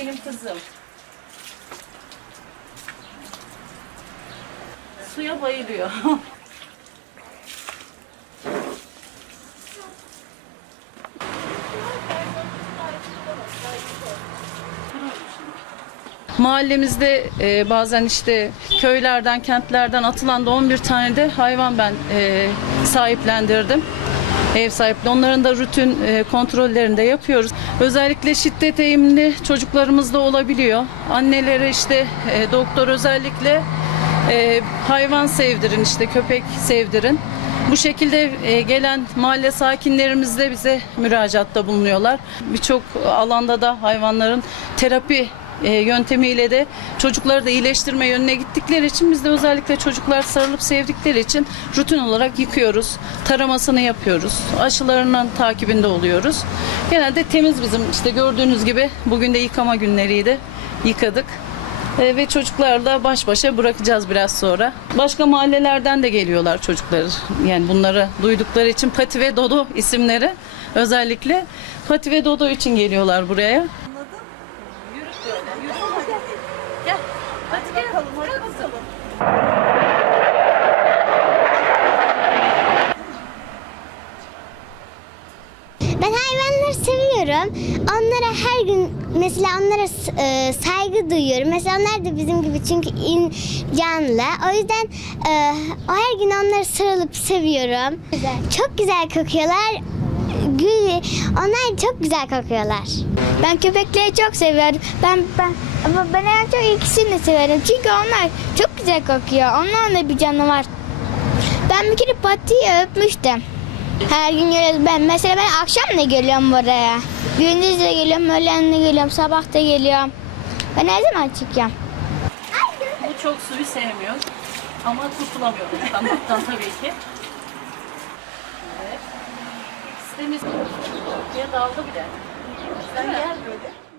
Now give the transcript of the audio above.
benim kızım. Suya bayılıyor. Mahallemizde e, bazen işte köylerden, kentlerden atılan da 11 tane de hayvan ben e, sahiplendirdim. Ev sahipliği. Onların da rutin e, kontrollerini de yapıyoruz. Özellikle şiddet eğimli çocuklarımız da olabiliyor. Annelere işte e, doktor özellikle e, hayvan sevdirin işte köpek sevdirin. Bu şekilde gelen mahalle sakinlerimiz de bize müracaatta bulunuyorlar. Birçok alanda da hayvanların terapi e, yöntemiyle de çocukları da iyileştirme yönüne gittikleri için biz de özellikle çocuklar sarılıp sevdikleri için rutin olarak yıkıyoruz. Taramasını yapıyoruz. Aşılarının takibinde oluyoruz. Genelde temiz bizim işte gördüğünüz gibi bugün de yıkama günleriydi. Yıkadık. E, ve çocuklarla baş başa bırakacağız biraz sonra. Başka mahallelerden de geliyorlar çocuklar. Yani bunları duydukları için Pati ve Dodo isimleri özellikle Pati ve Dodo için geliyorlar buraya. Ben hayvanları seviyorum. Onlara her gün mesela onlara e, saygı duyuyorum. Mesela onlar da bizim gibi çünkü in, canlı. O yüzden e, her gün onları sarılıp seviyorum. Çok güzel kokuyorlar. Onlar çok güzel kokuyorlar. Ben köpekleri çok seviyorum. Ben ben ama ben en çok ikisini de severim. Çünkü onlar çok güzel kokuyor. Onların da bir canı var. Ben bir kere patiyi öpmüştüm. Her gün geliyoruz. Ben mesela ben akşam da geliyorum buraya. Gündüz de geliyorum, öğlen de geliyorum, sabah da geliyorum. Ben her zaman çıkıyorum. Bu çok suyu sevmiyor. Ama kurtulamıyor ıslanmaktan tabii ki. Evet. Sistemiz ya daldı bile. Sen gel böyle.